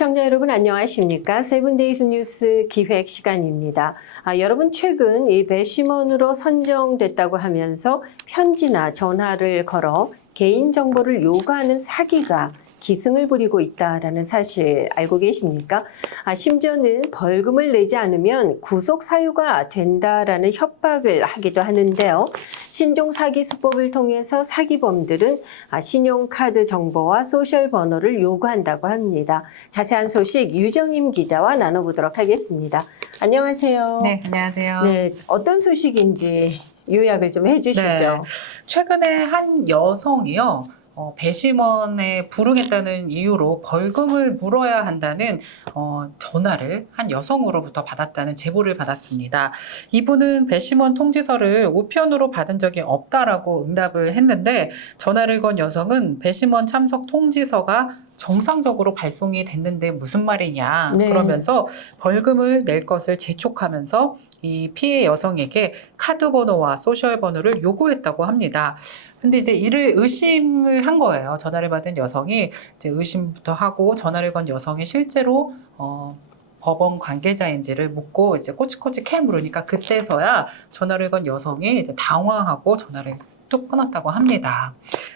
시청자 여러분 안녕하십니까? 세븐데이즈 뉴스 기획 시간입니다. 여러분 최근 이 배심원으로 선정됐다고 하면서 편지나 전화를 걸어 개인정보를 요구하는 사기가 기승을 부리고 있다는 사실 알고 계십니까? 심지어는 벌금을 내지 않으면 구속 사유가 된다라는 협박을 하기도 하는데요. 신종 사기 수법을 통해서 사기범들은 신용카드 정보와 소셜 번호를 요구한다고 합니다. 자세한 소식 유정임 기자와 나눠보도록 하겠습니다. 안녕하세요. 네, 안녕하세요. 네, 어떤 소식인지 요약을 좀 해주시죠. 네, 최근에 한 여성이요. 배심원에 불응했다는 이유로 벌금을 물어야 한다는 전화를 한 여성으로부터 받았다는 제보를 받았습니다. 이분은 배심원 통지서를 우편으로 받은 적이 없다라고 응답을 했는데 전화를 건 여성은 배심원 참석 통지서가 정상적으로 발송이 됐는데 무슨 말이냐 그러면서 벌금을 낼 것을 재촉하면서 이 피해 여성에게 카드 번호와 소셜 번호를 요구했다고 합니다. 근데 이제 이를 의심을 한 거예요. 전화를 받은 여성이 이제 의심부터 하고 전화를 건 여성이 실제로 법원 관계자인지를 묻고 이제 꼬치꼬치 캐 물으니까 그때서야 전화를 건 여성이 이제 당황하고 전화를 뚝 끊었다고 합니다.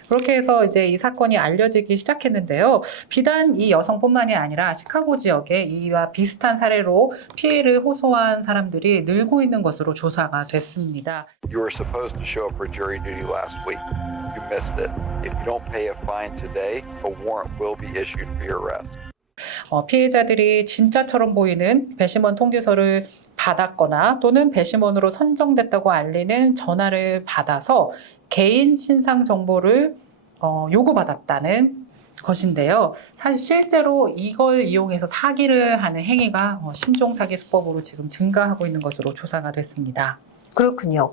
그렇게 해서 이제 이 사건이 알려지기 시작했는데요. 비단 이 여성뿐만이 아니라 시카고 지역에 이와 비슷한 사례로 피해를 호소한 사람들이 늘고 있는 것으로 조사가 됐습니다. You were supposed to show up for jury duty last week. You missed it. If you don't pay a fine today, a warrant will be issued for your arrest. 피해자들이 진짜처럼 보이는 배심원 통지서를 받았거나 또는 배심원으로 선정됐다고 알리는 전화를 받아서 개인 신상 정보를 요구받았다는 것인데요. 사실 실제로 이걸 이용해서 사기를 하는 행위가 신종 사기 수법으로 지금 증가하고 있는 것으로 조사가 됐습니다. 그렇군요.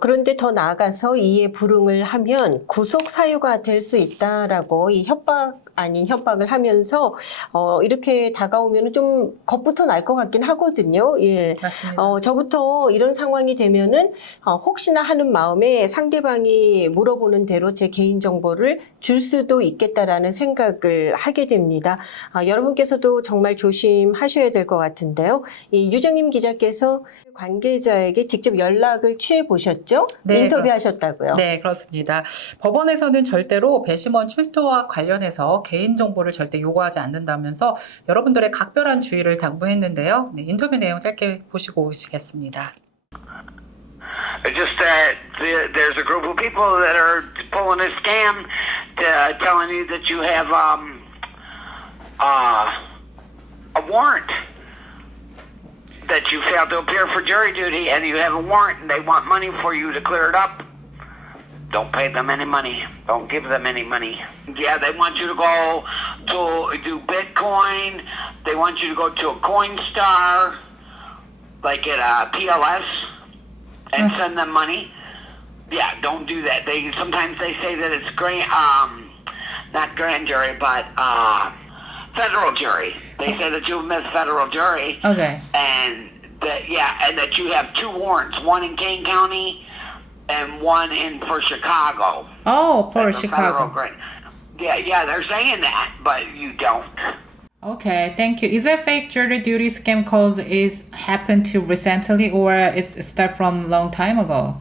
그런데 더 나아가서 이에 불응을 하면 구속 사유가 될 수 있다라고 이 협박 아닌 협박을 하면서 이렇게 다가오면 좀 겁부터 날 것 같긴 하거든요. 예. 맞습니다. 저부터 이런 상황이 되면은 혹시나 하는 마음에 상대방이 물어보는 대로 제 개인 정보를 줄 수도 있겠다라는 생각을 하게 됩니다. 여러분께서도 정말 조심하셔야 될 것 같은데요. 이 유정임 기자께서 관계자에게 직접 연락을 취해 보셨죠? 네, 인터뷰하셨다고요? 네, 그렇습니다. 법원에서는 절대로 배심원 출두와 관련해서 개인정보를 절대 요구하지 않는다면서 여러분들의 각별한 주의를 당부했는데요. 네, 인터뷰 내용 짧게 보시고 오시겠습니다. Just that there's a group of people that are pulling a scam, telling you that you have a warrant, that you failed to appear for jury duty, and you have a warrant, and they want money for you to clear it up. Don't pay them any money. Don't give them any money. Yeah, they want you to go to do Bitcoin. They want you to go to a Coinstar, like at a PLS, and send them money. Yeah, don't do that. Sometimes they say that it's not grand jury, but federal jury. They say that you've missed federal jury. Okay. And that you have two warrants, one in Kane County and one for Chicago. Oh, for That's a federal Chicago. grant. Yeah, they're saying that, but you don't. Okay, thank you. Is that fake jury duty scam cause is happened to recently or it's start from long time ago?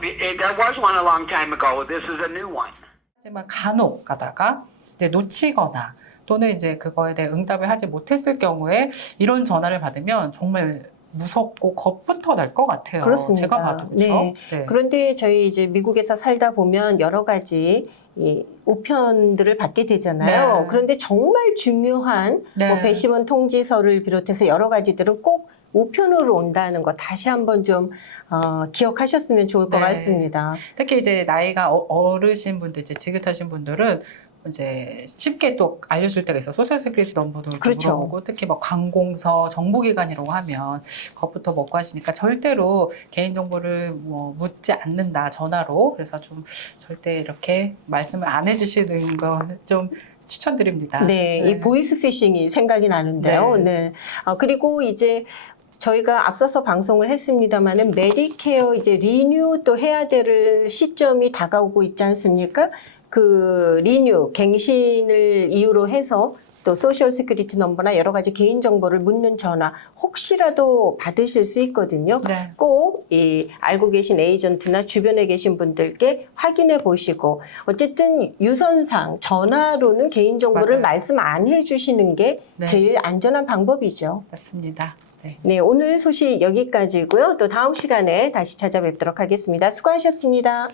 There was one a long time ago. This is a new one. 하지만 간혹 가다가 이제 놓치거나 또는 이제 그거에 대해 응답을 하지 못했을 경우에 이런 전화를 받으면 정말 무섭고 겁부터 날 것 같아요. 그렇습니다. 제가 봐도 그렇죠. 네. 네. 그런데 저희 이제 미국에서 살다 보면 여러 가지 이 우편들을 받게 되잖아요. 네. 그런데 정말 중요한 네. 뭐 배심원 통지서를 비롯해서 여러 가지들은 꼭 우편으로 온다는 거 다시 한번 좀 기억하셨으면 좋을 것 네. 같습니다. 특히 이제 나이가 어르신 분들, 이제 지긋하신 분들은 이제 쉽게 또 알려줄 때가 있어요. 소셜 시큐리티 넘버도 그렇죠. 물어보고 특히 뭐 관공서, 정보기관이라고 하면 겁부터 먹고 하시니까 절대로 개인정보를 뭐 묻지 않는다 전화로. 그래서 좀 절대 이렇게 말씀을 안 해주시는 거 좀 추천드립니다. 네, 이 보이스피싱이 생각이 나는데요. 네. 네. 그리고 이제 저희가 앞서서 방송을 했습니다마는 메디케어 이제 리뉴 또 해야 될 시점이 다가오고 있지 않습니까? 그 리뉴, 갱신을 이유로 해서 또 소셜 시큐리티 넘버나 여러 가지 개인 정보를 묻는 전화 혹시라도 받으실 수 있거든요. 네. 꼭 이 알고 계신 에이전트나 주변에 계신 분들께 확인해 보시고 어쨌든 유선상 전화로는 개인 정보를 맞아요. 말씀 안 해주시는 게 네. 제일 안전한 방법이죠. 맞습니다. 네. 네, 오늘 소식 여기까지고요. 또 다음 시간에 다시 찾아뵙도록 하겠습니다. 수고하셨습니다.